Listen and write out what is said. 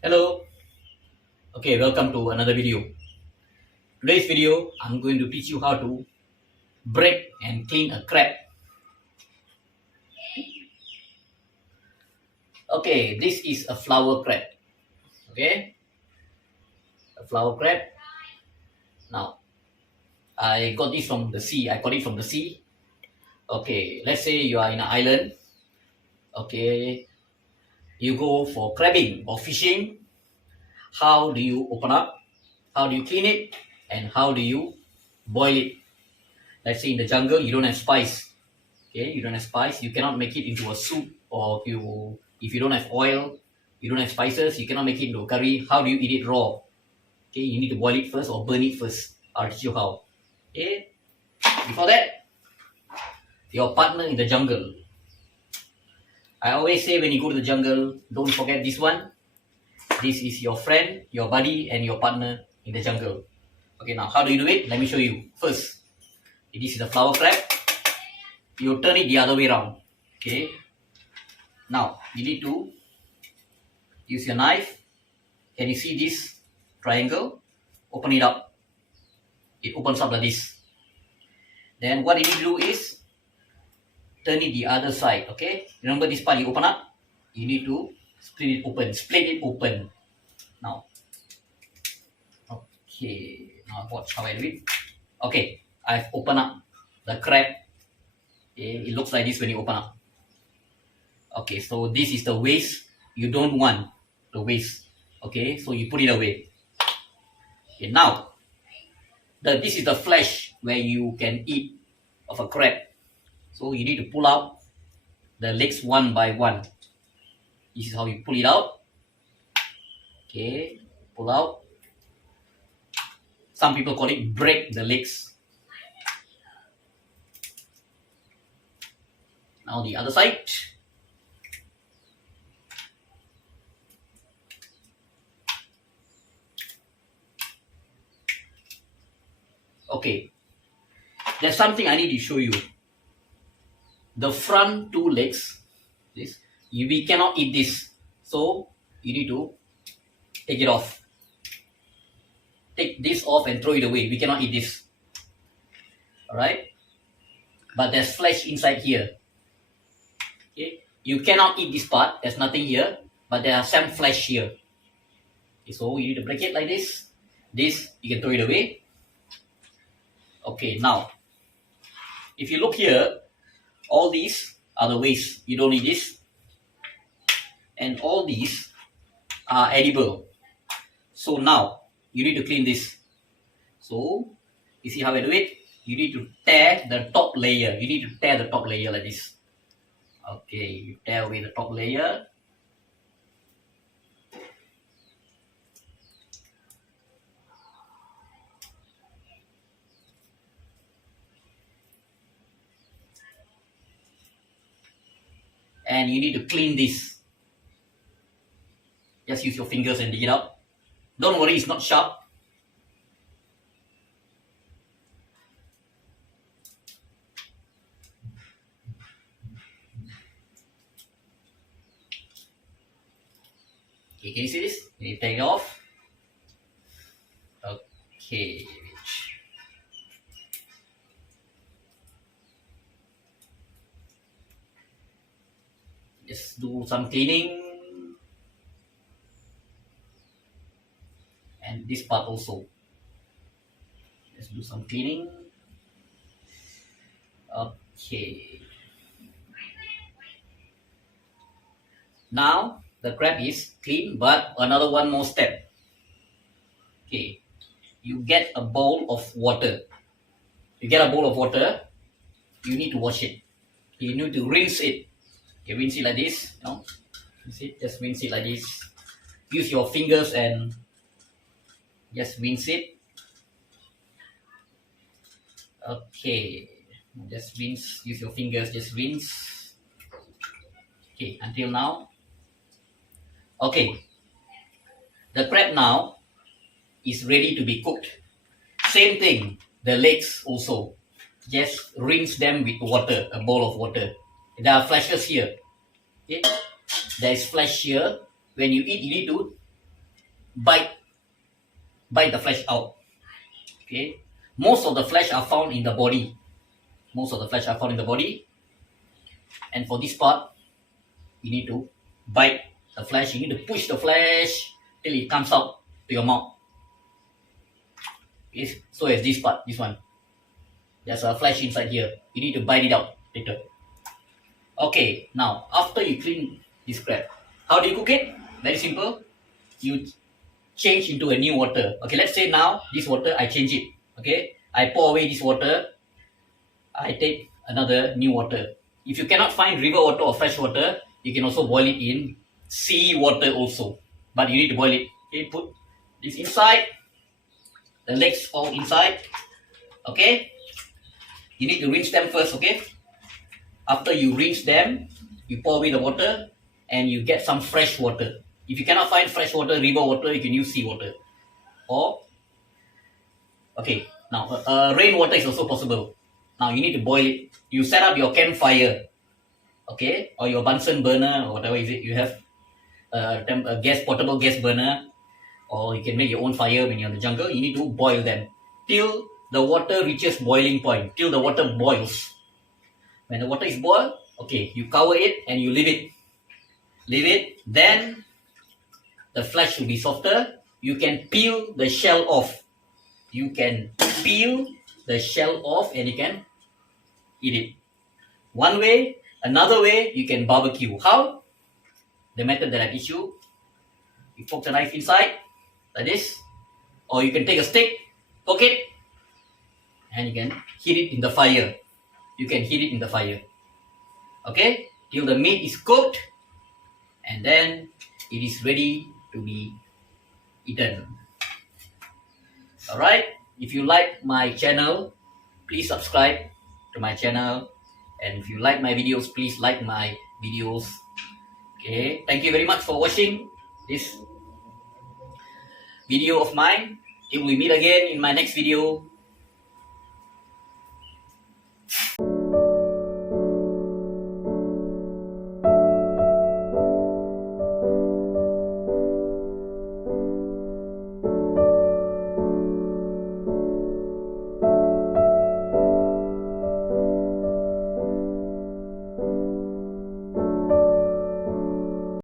Hello. Okay, welcome to another video. Today's video, I'm going to teach you how to break and clean a crab. Okay, this is a flower crab. Okay, a flower crab. Now, I got this from the sea. I got it from the sea. Okay, let's say you are in an island. Okay, you go for crabbing or fishing. How do you open up? How do you clean it? And how do you boil it? Let's say in the jungle, you don't have spice. Okay, you don't have spice, you cannot make it into a soup, or if you don't have oil, you don't have spices, you cannot make it into a curry. How do you eat it raw? Okay, you need to boil it first or burn it first. I'll teach you how. Okay, before that, your partner in the jungle. I always say when you go to the jungle, don't forget this one. This is your friend, your buddy, and your partner in the jungle. Okay, now how do you do it? Let me show you. First, this is a flower crab. You turn it the other way around. Okay, now you need to use your knife. Can you see this triangle? Open it up. It opens up like this. Then what you need to do is turn it the other side. Okay, remember this part you open up, you need to split it open. Now, okay, now watch how I do it. Okay, I've opened up the crab. Okay, it looks like this when you open up. Okay, so this is the waste. You don't want the waste. Okay, so you put it away. Okay, now this is the flesh where you can eat of a crab. So you need to pull out the legs one by one. This is how you pull it out. Okay, pull out. Some people call it break the legs. Now the other side. Okay, there's something I need to show you. The front two legs, we cannot eat this. So you need to take it off. Take this off and throw it away. We cannot eat this. Alright? But there's flesh inside here. Okay? You cannot eat this part. There's nothing here. But there are some flesh here. Okay, so you need to break it like this. This, you can throw it away. Okay, now, if you look here, all these are the waste. You don't need this. And all these are edible. So now, you need to clean this. So, you see how I do it? You need to tear the top layer. You need to tear the top layer like this. Okay, you tear away the top layer. And you need to clean this. Just use your fingers and dig it out. Don't worry, it's not sharp. Okay, can you see this? Can you take it off? Okay. Just do some cleaning. And this part also. Let's do some cleaning. Okay. Now the crab is clean, but another one more step. Okay. You get a bowl of water. You get a bowl of water. You need to wash it. You need to rinse it. Okay, rinse it like this. No, just rinse it like this. Use your fingers and just rinse it. Okay, just rinse. Use your fingers. Just rinse. Okay, until now. Okay, the crab now is ready to be cooked. Same thing, the legs also. Just rinse them with water, a bowl of water. There are flashes here. Okay, there is flesh here. When you eat, you need to bite the flesh out. Okay, most of the flesh are found in the body. Most of the flesh are found in the body, and for this part, you need to bite the flesh. You need to push the flesh till it comes out to your mouth. Okay, so as this part, this one, there's a flesh inside here. You need to bite it out later. Okay, now after you clean this crab, how do you cook it? Very simple. You change into a new water. Okay, let's say now this water I change it. Okay, I pour away this water. I take another new water. If you cannot find river water or fresh water, you can also boil it in sea water also. But you need to boil it. Okay, put this inside. The legs all inside. Okay. You need to rinse them first. Okay. After you rinse them, you pour away the water and you get some fresh water. If you cannot find fresh water, river water, you can use sea water. Or, okay, now rainwater is also possible. Now you need to boil it. You set up your campfire, okay, or your Bunsen burner or whatever is it. You have a portable gas burner, or you can make your own fire when you're in the jungle. You need to boil them till the water reaches boiling point, till the water boils. When the water is boiled, okay, you cover it and you leave it. Leave it. Then the flesh will be softer. You can peel the shell off. You can peel the shell off and you can eat it. One way. Another way, you can barbecue. How? The method that I teach you. You poke the knife inside, like this. Or you can take a stick, poke it, and you can heat it in the fire. You can heat it in the fire. Okay? Till the meat is cooked, and then it is ready to be eaten. Alright? If you like my channel, please subscribe to my channel. And if you like my videos, please like my videos. Okay? Thank you very much for watching this video of mine. Till we meet again in my next video.